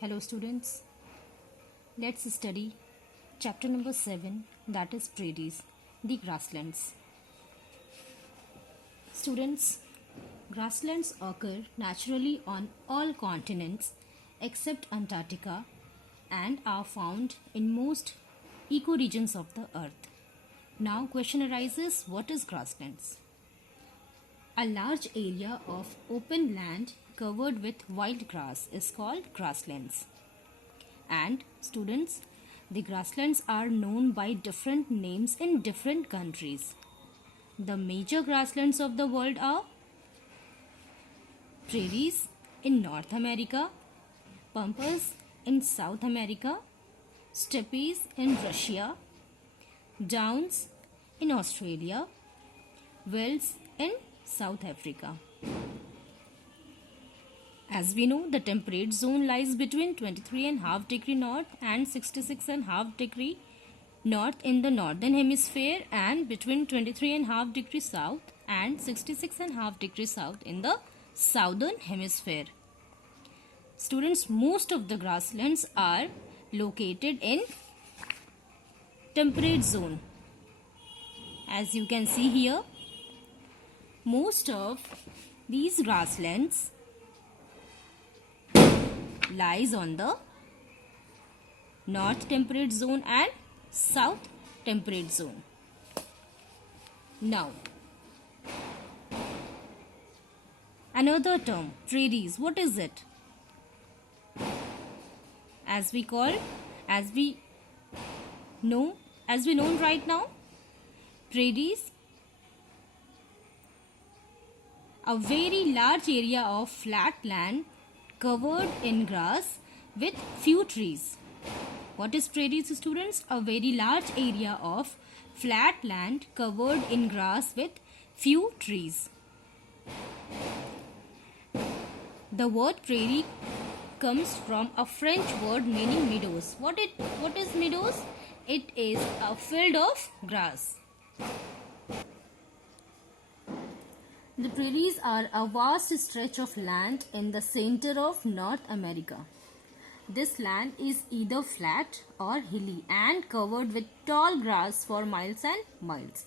Hello students, let's study chapter number 7, that is prairies, the grasslands. Students, grasslands occur naturally on all continents except Antarctica and are found in most ecoregions of the earth. Now question arises, what is grasslands? A large area of open land covered with wild grass is called grasslands. And students, the grasslands are known by different names in different countries. The major grasslands of the world are prairies in North America, pampas in South America, steppes in Russia, downs in Australia, velds in South Africa. As we know, the temperate zone lies between 23.5 degree north and 66.5 degree north in the northern hemisphere and between 23.5 degree south and 66.5 degree south in the southern hemisphere. Students, most of the grasslands are located in temperate zone. As you can see here, most of these grasslands lies on the north temperate zone and south temperate zone. Now, another term, prairies, what is it? As we know right now, prairies, a very large area of flat land covered in grass with few trees. What is prairies, students? A very large area of flat land covered in grass with few trees. The word prairie comes from a French word meaning meadows. What is meadows? It is a field of grass. The prairies are a vast stretch of land in the center of North America. This land is either flat or hilly and covered with tall grass for miles and miles.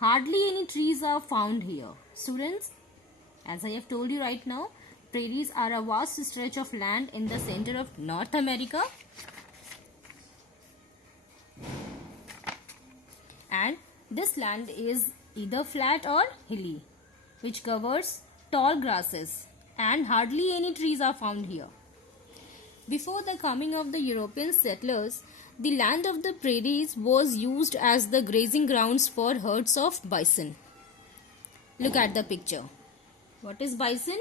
Hardly any trees are found here. Students, as I have told you right now, prairies are a vast stretch of land in the center of North America, and this land is either flat or hilly, which covers tall grasses, and hardly any trees are found here. Before the coming of the European settlers, the land of the prairies was used as the grazing grounds for herds of bison. Look at the picture. What is bison?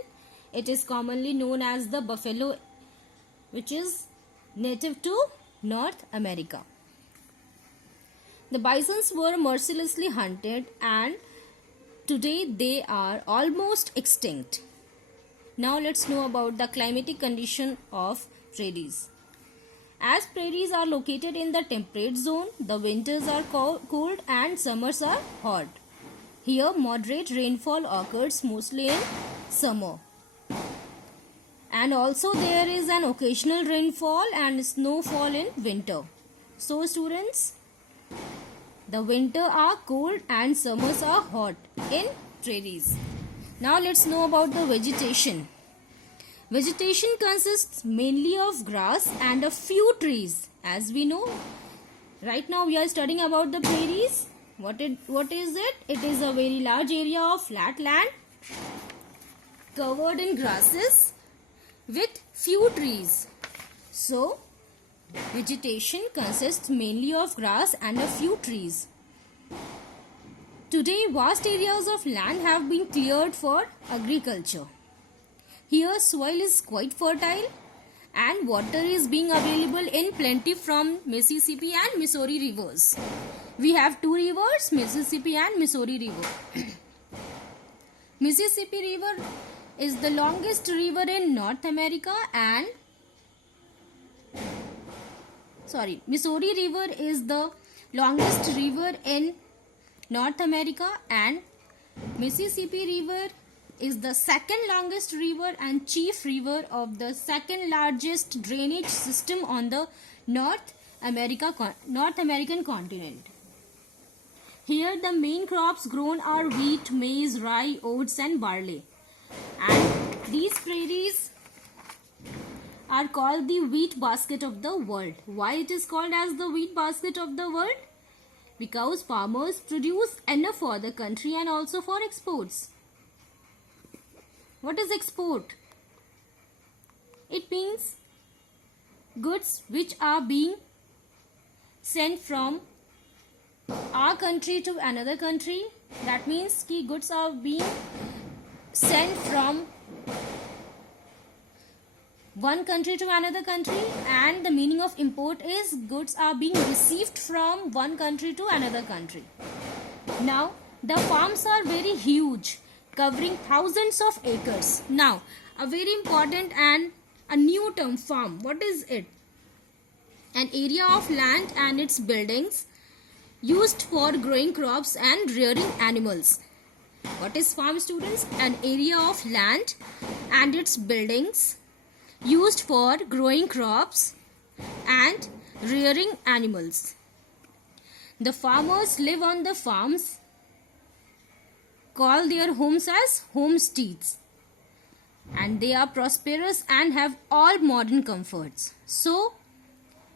It is commonly known as the buffalo, which is native to North America. The bisons were mercilessly hunted and today they are almost extinct. Now let's know about the climatic condition of prairies. As prairies are located in the temperate zone, the winters are cold and summers are hot. Here moderate rainfall occurs mostly in summer. And also there is an occasional rainfall and snowfall in winter. So students, the winter are cold and summers are hot in prairies. Now let's know about the vegetation. Vegetation consists mainly of grass and a few trees. As we know, right now we are studying about the prairies. What is it? It is a very large area of flat land covered in grasses with few trees. So, vegetation consists mainly of grass and a few trees. Today, vast areas of land have been cleared for agriculture. Here, soil is quite fertile and water is being available in plenty from Mississippi and Missouri rivers. We have two rivers, Mississippi and Missouri River. Mississippi River is the longest river in North America and Missouri River is the longest river in North America and Mississippi River is the second longest river and chief river of the second largest drainage system on the North American continent. Here the main crops grown are wheat, maize, rye, oats and barley. And these prairies are called the wheat basket of the world. Why it is called as the wheat basket of the world? Because farmers produce enough for the country and also for exports. What is export? It means goods which are being sent from our country to another country. That means कि goods are being sent from one country to another country, and the meaning of import is goods are being received from one country to another country. Now the farms are very huge, covering thousands of acres. Now a very important and a new term, farm. What is it? An area of land and its buildings used for growing crops and rearing animals. What is farm, students? An area of land and its buildings used for growing crops and rearing animals. The farmers live on the farms, call their homes as homesteads, and they are prosperous and have all modern comforts. So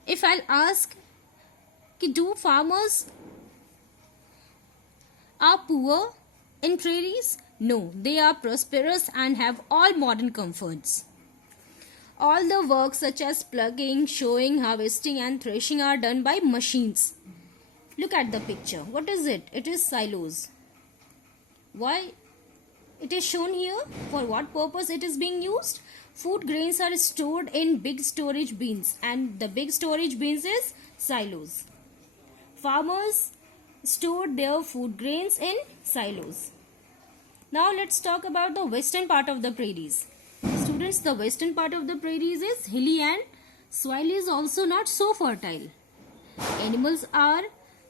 if I'll ask, do farmers are poor in prairies? No, they are prosperous and have all modern comforts. All the work such as plugging, sowing, harvesting and threshing are done by machines. Look at the picture. What is it? It is silos. Why it is shown here? For what purpose it is being used? Food grains are stored in big storage bins, and the big storage bins is silos. Farmers stored their food grains in silos. Now let's talk about the western part of the prairies. Students, the western part of the prairies is hilly and soil is also not so fertile. Animals are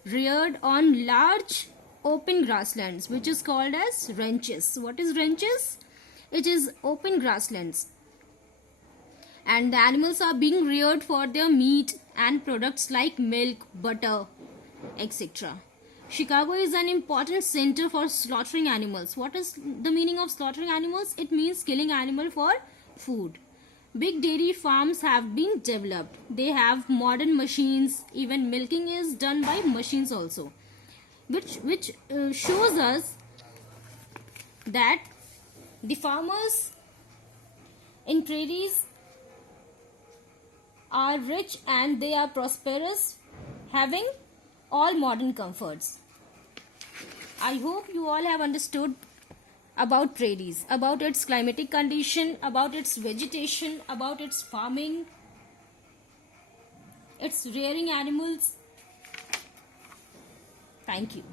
reared on large open grasslands, which is called as ranches. What is ranches? It is open grasslands. And the animals are being reared for their meat and products like milk, butter, etc. Chicago is an important center for slaughtering animals. What is the meaning of slaughtering animals? It means killing animal for food. Big dairy farms have been developed. They have modern machines. Even milking is done by machines also, which shows us that the farmers in prairies are rich and they are prosperous, having all modern comforts. I hope you all have understood about prairies, about its climatic condition, about its vegetation, about its farming, its rearing animals. Thank you.